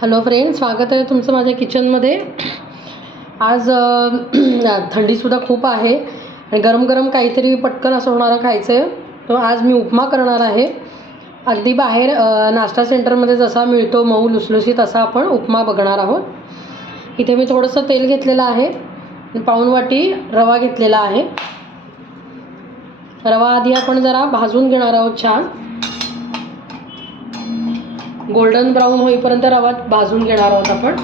Hello friend, स्वागत आहे तुमचं माझ्या किचनमध्ये। आज थंडीसुद्धा खूप आहे आणि गरम गरम काहीतरी पटकन असं होणारं खायचं आहे। तर आज मी उपमा करणार आहे। अगदी बाहेर नाश्ता सेंटरमध्ये जसा मिळतो मऊ लुसलुशीत असा आपण उपमा बघणार आहोत। इथे मी थोडंसं तेल घेतलेलं आहे, पाऊण वाटी रवा घेतलेला आहे। रवा आधी आपण जरा भाजून घेणार आहोत। छान गोल्डन ब्राऊन होईपर्यंत रवा भाजून घेणार आहोत आपण।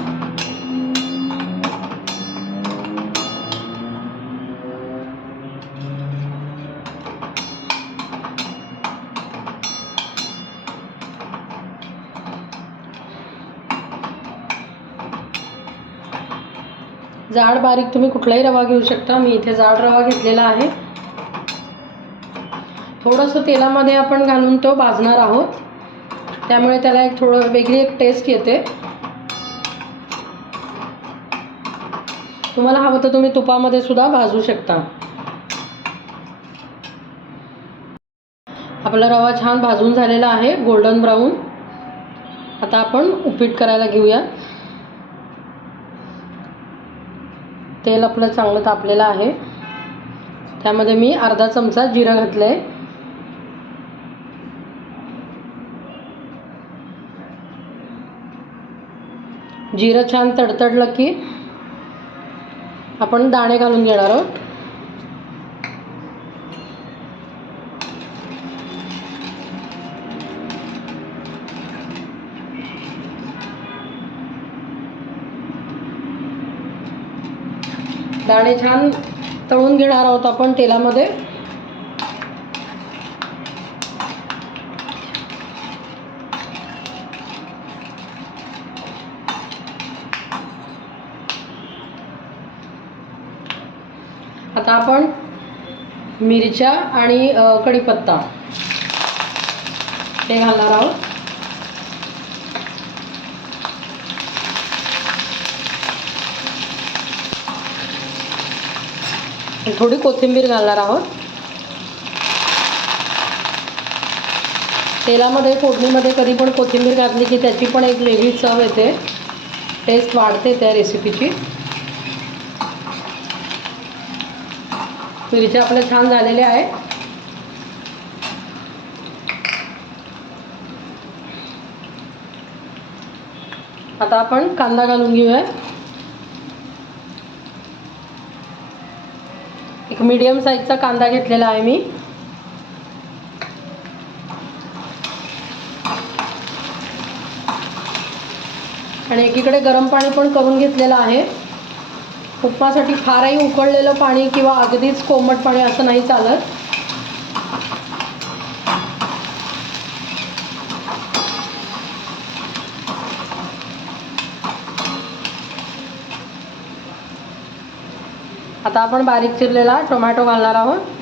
जाड बारीक तुम्ही कुठलाही रवा घेऊ शकता। मी इथे जाड रवा घेतलेला आहे। थोडंसं तेलामध्ये आपण घालून तो भाजणार आहोत, त्यामुळे त्याला एक थोडं वेगळी एक टेस्ट येते। तुम्हाला हवं तर तुम्ही तुपामध्ये सुद्धा भाजू शकता। आपला रवा छान भाजून झालेला आहे गोल्डन ब्राऊन। आता आपण उपीट करायला घेऊया। तेल आपलं चांगलं तापलेलं आहे, त्यामध्ये मी अर्धा चमचा जिरं घातलंय। जिरं छान तडतडलं की आपण दाणे घालून घेणार आहोत। दाणे छान तळून घेणार आहोत आपण तेलामध्ये। आता आपण मिरच्या आणि कढीपत्ता हे घालणार आहोत। थोडी कोथिंबीर घालणार आहोत। तेलामध्ये फोडणीमध्ये कधी पण कोथिंबीर घातली की त्याची पण एक वेगळी चव येते, टेस्ट वाढते त्या रेसिपीची। मिरच्या आपल्या छान झालेल्या आहे। आता आपण कांदा घालून घेऊया। एक मीडियम साईजचा कांदा घेतलेला आहे मी। आणि एकीकडे गरम पाणी पण करून घेतलेलं आहे। उपमासाठी फारही उकळलेलं पाणी किंवा अगदीच कोमट पाणी असं नाही चालत। आता आपण बारीक चिरलेला टोमॅटो घालणार आहोत।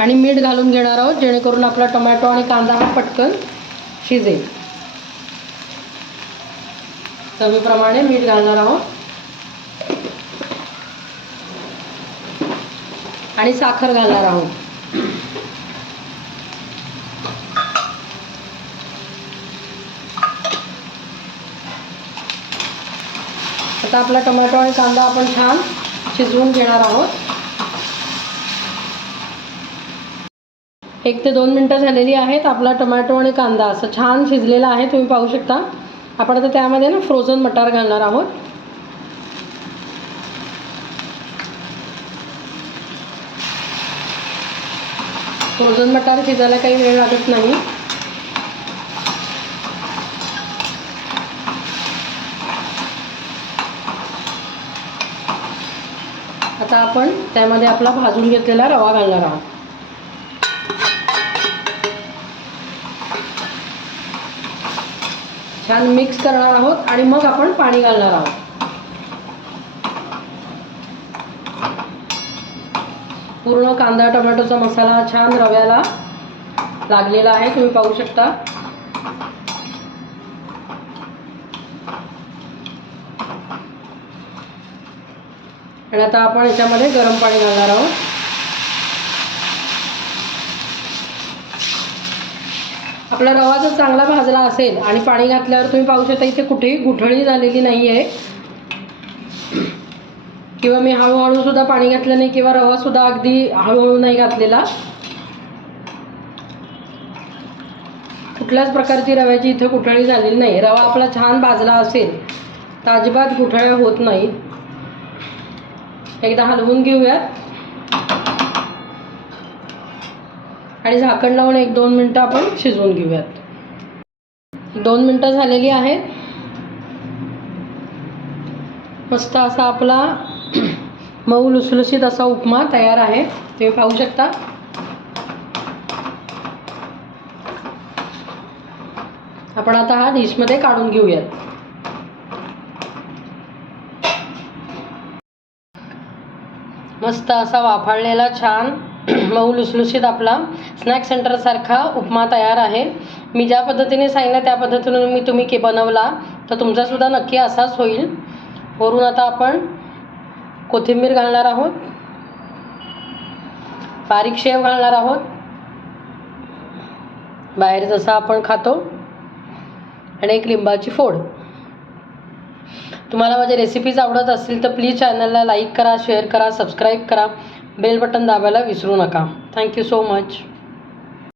आणि मीठ घालून घेणार आहोत, जेणेकरून आपला टोमॅटो आणि कांदा हा पटकन शिजेल। चवीप्रमाणे मीठ घालणार आहोत आणि साखर घालणार आहोत। आता आपला टोमॅटो आणि कांदा आपण छान शिजवून घेणार आहोत। 1 ते 2 मिनटं झालेली आहेत। आपला टोमॅटो आणि कांदा असं छान शिजलेला आहे, तुम्ही पाहू शकता। आपण आता त्यामध्ये ना फ्रोझन मटार घालणार आहोत। फ्रोझन मटार शिजायला काही वेळ लागत नाही। आता आपण त्यामध्ये आपला भाजून घेतलेला रवा घालणार आहोत। छान मिक्स करणार आहोत आणि मग आपण पाणी घालणार आहोत। पूर्ण कांदा टोमॅटोचा मसाला छान रव्याला लागलेला आहे, तुम्ही पाहू शकता। आणि आता आपण याच्यामध्ये गरम पाणी घालणार आहोत. आपला रवा जर चांगला भाजला असेल आणि पाणी घातल्यावर तुम्ही पाहू शकता इथे कुठेही गुठळी झालेली नाही आहे किंवा मी हळूहळू सुद्धा पाणी घातलं नाही किंवा रवा सुद्धा अगदी हळूहळू नाही घातलेला. कुठल्याच प्रकारची रव्याची इथे गुठळी झालेली नाही. रवा आपला छान भाजला असेल तर अजिबात गुठळ्या होत नाहीत. एकदा हलवून घेऊयात आणि झाकण लावून 1-2 मिनटं आपण शिजवून घेऊयात. 2 मिनटं झालेली आहेत. मस्त असा आपला मऊ लुसलुशीत असा उपमा तयार आहे. तुम्ही पाहू शकता. आपण आता हा डिशमध्ये काढून घेऊयात. मस्त असा वाफाळलेला छान मऊ लुसलुशीत आपला स्नॅक सेंटरसारखा उपमा तयार आहे. मी ज्या पद्धतीने सांगितलं त्या पद्धतीने तुम्ही बनवला तर तुमचासुद्धा नक्की असाच होईल. वरून आता आपण कोथिंबीर घालणार आहोत, बारीक शेव घालणार आहोत, बाहेर जसं आपण खातो, आणि एक लिंबाची फोड. तुम्हाला माझे रेसिपीज आवडत असतील तर प्लीज चॅनलला लाईक करा, शेअर करा, सबस्क्राईब करा, बेल बटन दाबायला विसरू नका. Thank you so much.